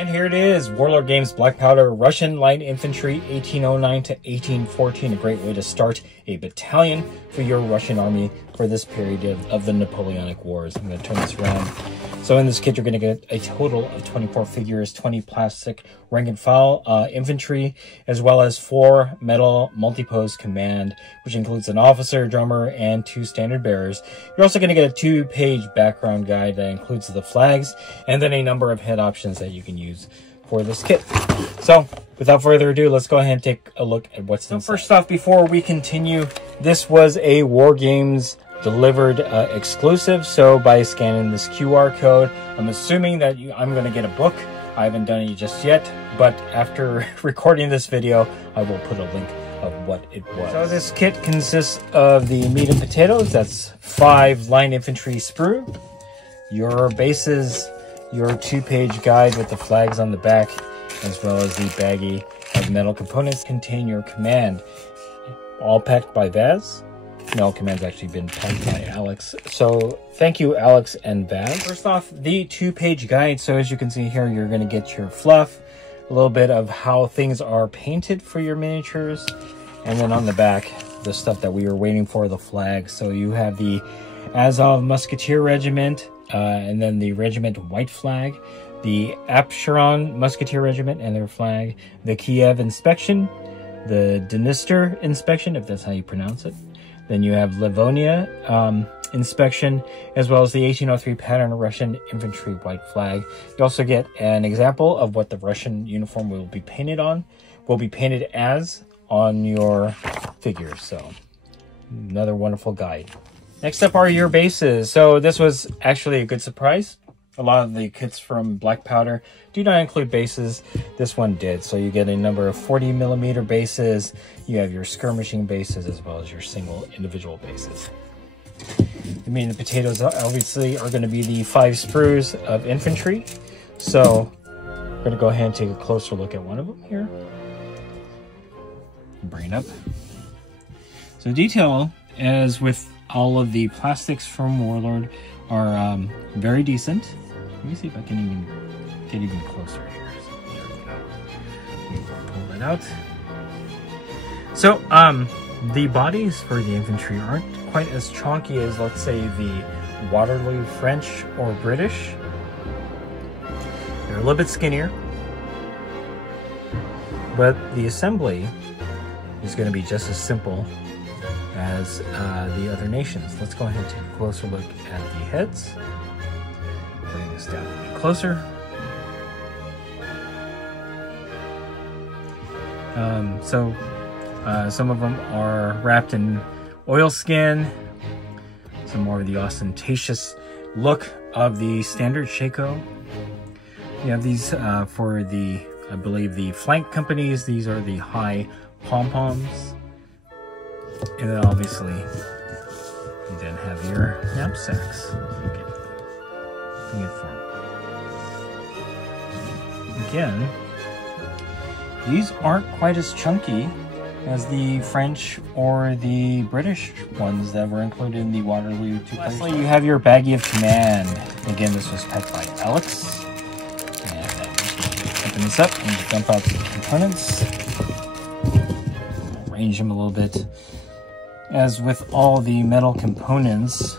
And here it is, Warlord Games Black Powder Russian Light Infantry 1809 to 1814. A great way to start a battalion for your Russian army for this period of the Napoleonic Wars. I'm going to turn this around. So in this kit, you're going to get a total of 24 figures, 20 plastic rank and file infantry, as well as 4 metal multi-pose command, which includes an officer, drummer, and 2 standard bearers. You're also going to get a 2-page background guide that includes the flags, and then a number of head options that you can use for this kit. So without further ado, let's go ahead and take a look at what's inside. So first off, before we continue, this was a War Games delivered exclusive. So by scanning this QR code, I'm assuming that I'm going to get a book. I haven't done it just yet, but after recording this video, I will put a link of what it was. So this kit consists of the meat and potatoes. That's 5 line infantry sprue, your bases, your 2-page guide with the flags on the back, as well as the baggie of metal components contain your command. All packed by Vaz. No, command's actually been packed by Alex. So thank you, Alex and Vaz. First off, the 2-page guide. So as you can see here, you're going to get your fluff, a little bit of how things are painted for your miniatures, and then on the back, the stuff that we were waiting for, the flag. So you have the Azov Musketeer Regiment, and then the Regiment White Flag, the Apsheron Musketeer Regiment and their flag, the Kiev Inspection, the Dniester Inspection, if that's how you pronounce it. Then you have Livonia Inspection, as well as the 1803 pattern Russian infantry white flag. You also get an example of what the Russian uniform will be painted as on your figures. So another wonderful guide. Next up are your bases. So this was actually a good surprise. A lot of the kits from Black Powder do not include bases. This one did. So you get a number of 40mm bases. You have your skirmishing bases as well as your single individual bases. The meat and potatoes obviously are going to be the 5 sprues of infantry. So we're going to go ahead and take a closer look at one of them here. Bring it up. So detail, as with all of the plastics from Warlord, are very decent. Let me see if I can even get even closer here. So there we go. Pull that out. So the bodies for the infantry aren't quite as chunky as, let's say, the Waterloo French or British. They're a little bit skinnier, but the assembly is going to be just as simple as the other nations. Let's go ahead and take a closer look at the heads. Bring this down a little closer. Some of them are wrapped in oilskin. Some more of the ostentatious look of the standard Shako. You have these for the, I believe, the flank companies. These are the high pom-poms. And then obviously, you then have your knapsacks. Again, these aren't quite as chunky as the French or the British ones that were included in the Waterloo 2. Lastly, you have your baggie of command. Again, this was packed by Alex. And open this up and dump out the components. Arrange them a little bit. As with all the metal components,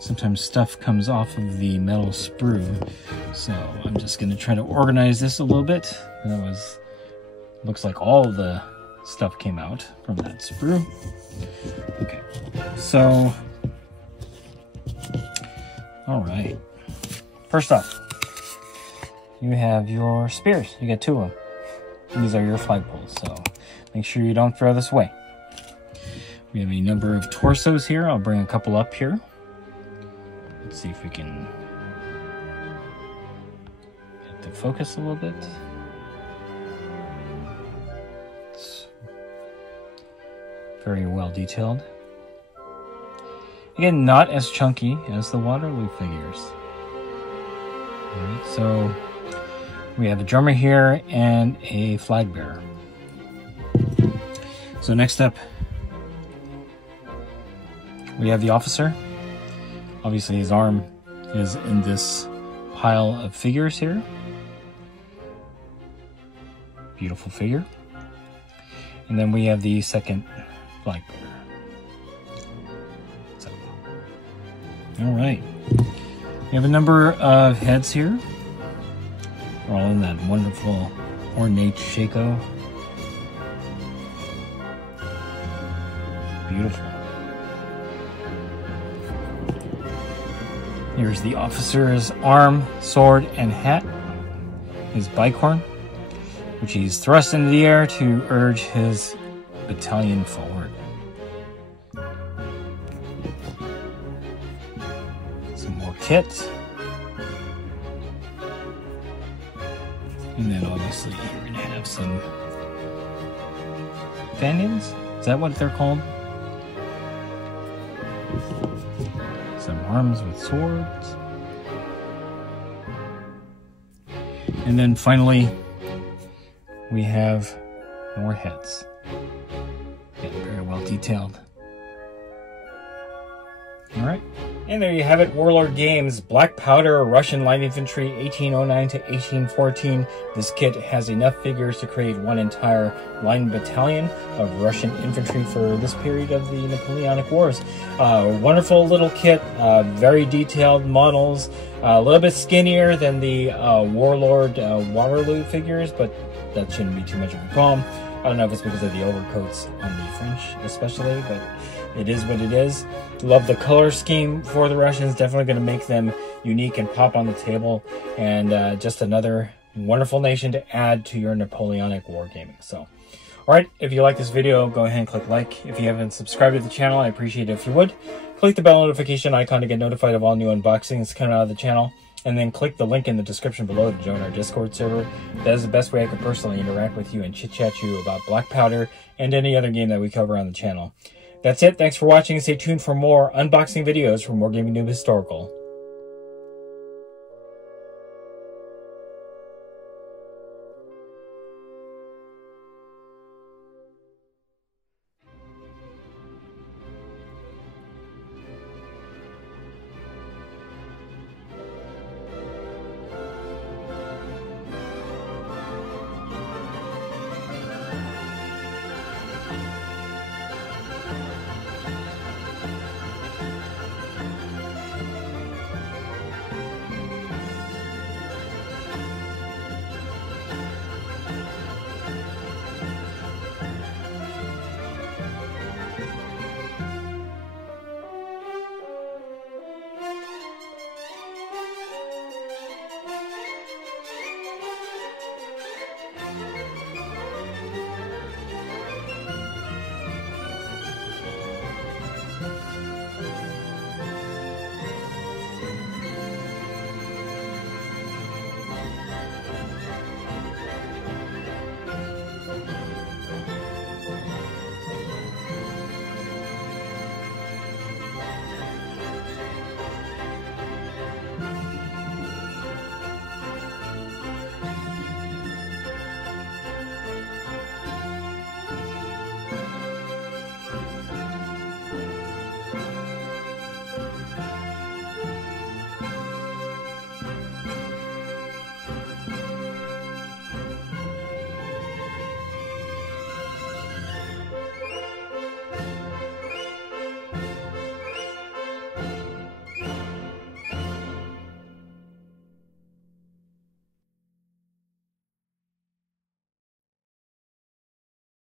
sometimes stuff comes off of the metal sprue. So I'm just going to try to organize this a little bit. Looks like all of the stuff came out from that sprue. Okay, so, all right. First off, you have your spears. You get 2 of them. These are your flagpoles, so make sure you don't throw this away. We have a number of torsos here. I'll bring a couple up here. Let's see if we can get to focus a little bit. It's very well detailed. Again, not as chunky as the Waterloo figures. Alright, so we have a drummer here and a flag bearer. So next up, we have the officer. Obviously his arm is in this pile of figures here. Beautiful figure. And then we have the second Black Powder. So, all right. We have a number of heads here. They're all in that wonderful ornate shako. Beautiful. Here's the officer's arm, sword, and hat. His bicorn, which he's thrust into the air to urge his battalion forward. Some more kits. And then obviously you're going to have some fanions. Is that what they're called? Some arms with swords. And then finally, we have more heads. Again, very well detailed. All right. And there you have it, Warlord Games, Black Powder, Russian Light Infantry, 1809 to 1814. This kit has enough figures to create one entire line battalion of Russian infantry for this period of the Napoleonic Wars. Wonderful little kit, very detailed models, a little bit skinnier than the Warlord Waterloo figures, but that shouldn't be too much of a problem. I don't know if it's because of the overcoats on the French especially, but it is what it is. Love the color scheme for the Russians. Definitely going to make them unique and pop on the table. And just another wonderful nation to add to your Napoleonic wargaming. So, all right, if you like this video, go ahead and click like. If you haven't subscribed to the channel, I appreciate it if you would. Click the bell notification icon to get notified of all new unboxings coming out of the channel. And then click the link in the description below to join our Discord server. That is the best way I can personally interact with you and chit-chat you about Black Powder and any other game that we cover on the channel. That's it. Thanks for watching. Stay tuned for more unboxing videos from Wargaming Noob Historical.